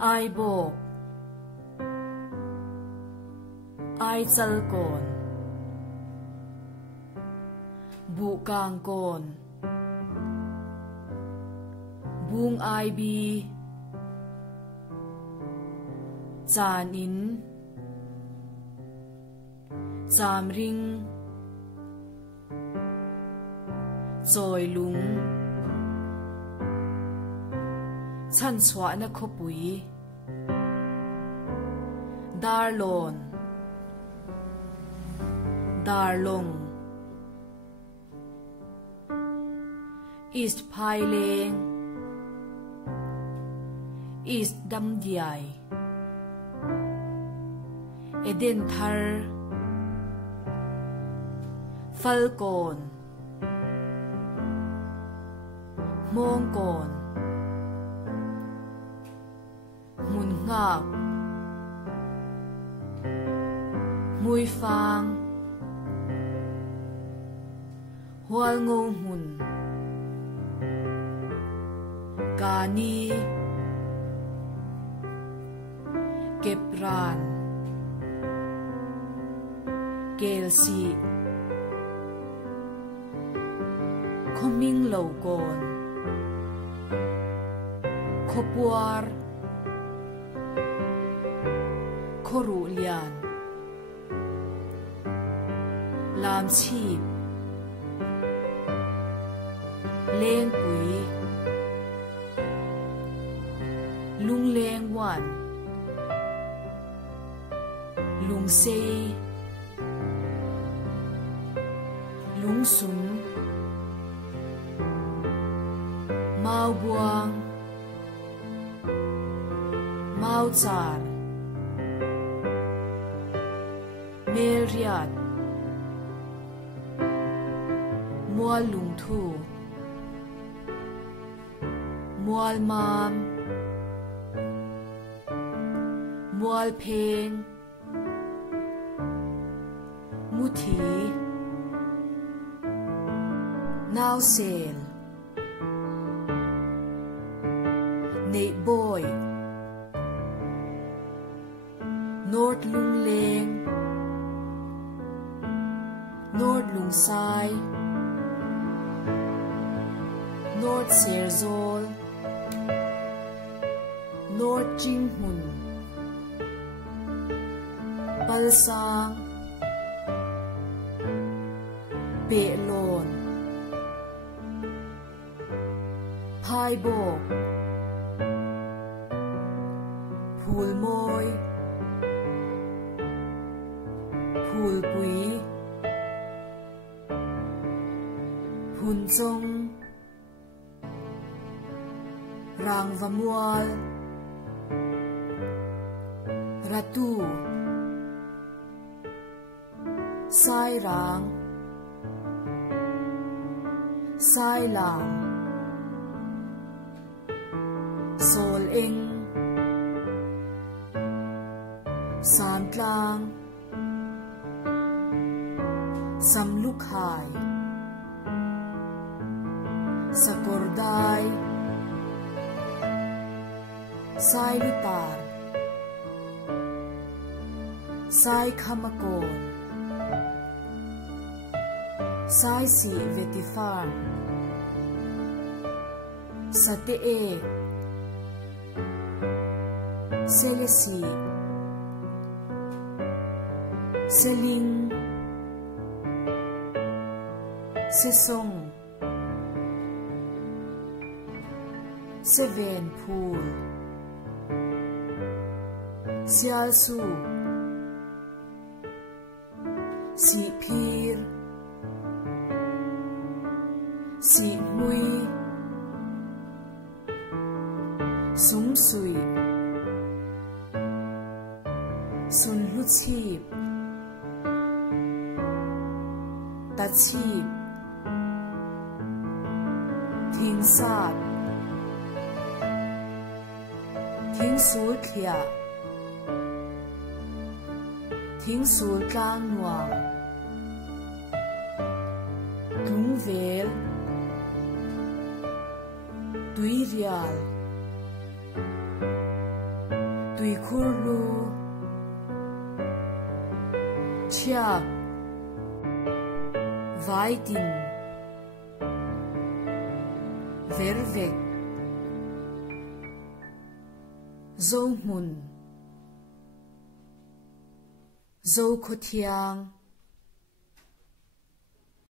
ai bok ai chal kon bu kang kon bung ai bi chan in cham ring choi lung chan chwa na khopui darlon darlong east phai leng east dam diai eden thar falcon mong kon mun ngak mui phang hual ngô mun kani kepran kelsi khoming lâu kon khopuar khoru lian lam chip leng pui lung leng wan lung sei lung sum mau buang mau char meriat mual lung thu mual mam mual pheng muthi nao sel nei boy North lung leng North lung sai North serzol North jing hun palsang pe lon phai bok phul moi phul pui phun chong rang và mual ratu sai rang sai lam sol eng sam tlang sam luk hai sakordai sai lutar sai khamakon sai si vetifar sate e selesi seling sesong seven pool sialsu si phir si mui súng sui sun lu chip ta chip thính sát thính suối khia thính suối cang nuang tung vel tui rial khurlu chiak vai tin vervek zo mun zo khothiang